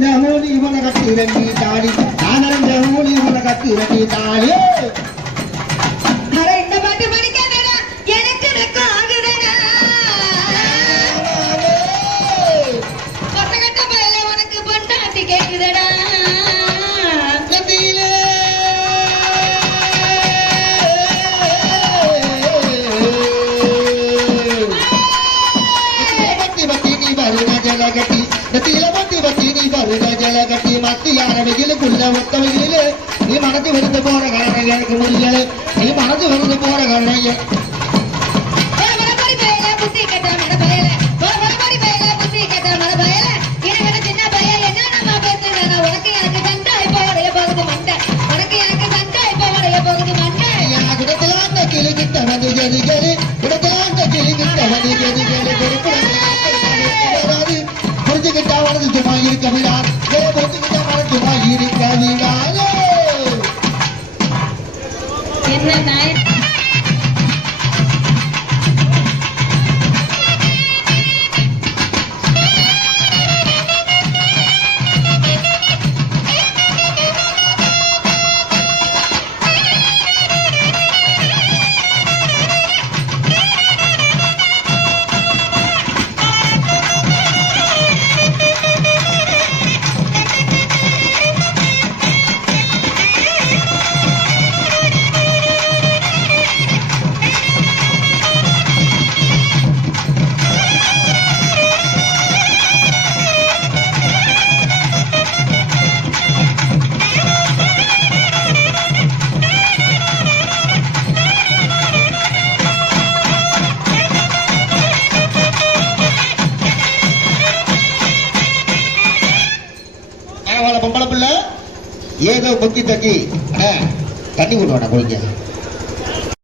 அறிஞ்ச ஊழி இவனை கட்டி ரெண்டி தாடி நான் அறிஞ்ச ஊழி இவனை கட்டி ரெண்டி தாடி இந்த பாட்டு படிக்காதடா எனக்கு வெக்கம் ஆகுதடா பசங்கட்ட பையில உனக்கு பொண்டாட்டி கேக்குதடா ஜலகட்டி நெத்தியில பத்தி நீ பருக ஜலகட்டி மத்தியான வெயிலுக்குள்ள ஒத்த வெயிலு நீ மனசு விருந்து போற காரணம் எனக்கு முடியல நீ மனசு விருந்து போற காரணம் புத்தி கட்ட மன பயல புத்தி கட்ட மன பயல எனக்கு சின்ன பையன் என்ன நம்ம பேசுறேன் உனக்கு எனக்கு சண்டை இப்போ உடைய போகுது மண்டை உனக்கு எனக்கு சண்டை இப்போ உடைய போகுது மண்டை இடத்துல கிளிக்கிட்ட வந்து ஜெதிகரி இடத்துல கிளிக்கிட்ட வந்து ஜெதிகரி புரிஞ்சுக்கிட்டா வளர்ந்து சும்மா இருக்க விடாது புரிஞ்சுக்கிட்டா வளர்ந்து சும்மா இருக்க விடாது என்ன நாய் பொம்பளை பிள்ளை ஏதோ கொக்கி தக்கி தண்ணி விடுவானா குடிக்க